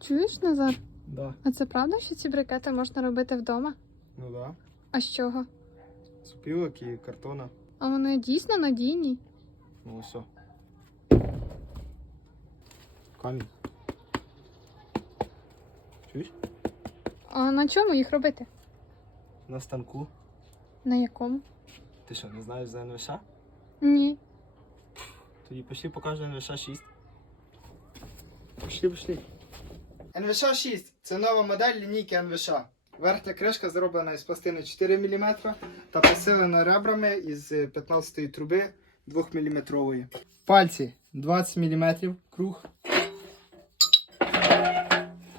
Чуєш, Назар? Да. А це правда, що ці брикети можна робити вдома? Ну да. А з чого? З пілок і картона. А вони дійсно надійні? Ну о. Камінь. Чуєш? А на чому їх робити? На станку. На якому? Ти що, не знаєш за НВШ? Ні. Тоді пішли покажу НВШ 6. Пішли, пішли. НВШ 6 це нова модель лінійки НВШ. Верхня кришка зроблена із пластини 4 мм та посилена ребрами із 15-ї труби 2 мм. Пальці 20 мм круг.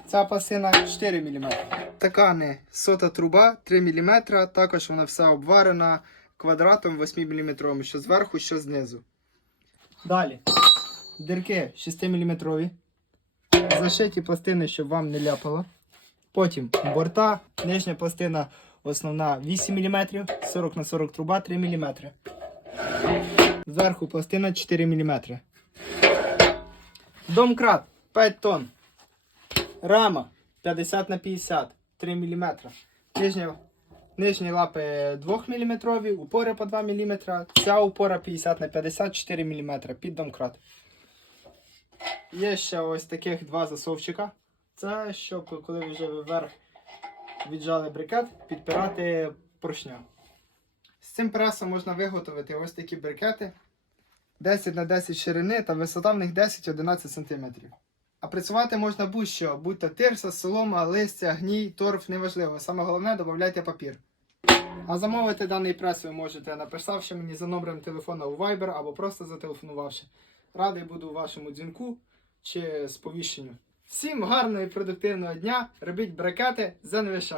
Ця пластина 4 мм. Така не сота труба 3 мм. Також вона вся обварена квадратом 8 мм, що зверху, що знизу. Далі. Дирки 6 мм. Зашиті пластини, щоб вам не ляпало. Потім борта, нижня пластина основна 8 мм, 40 на 40 труба 3 мм. Зверху пластина 4 мм. Домкрат 5 тонн. Рама 50 на 50 3 мм. Нижня, нижні лапи 2 мм, упори по 2 мм. Ця упора 50 на 50 4 мм під домкрат. Є ще ось таких два засовчика. Це щоб коли вже вверх віджали брикет, підпирати поршня. З цим пресом можна виготовити ось такі брикети 10 на 10 ширини та висота в них 10-11 см. А працювати можна будь-що, будь то тирса, солома, листя, гній, торф, неважливо. Саме головне додавайте папір. А замовити даний прес ви можете, написавши мені за номером телефона у Viber або просто зателефонувавши. Радий буду вашому дзвінку чи сповіщенню. Всім гарного і продуктивного дня! Робіть брикети за НВШ!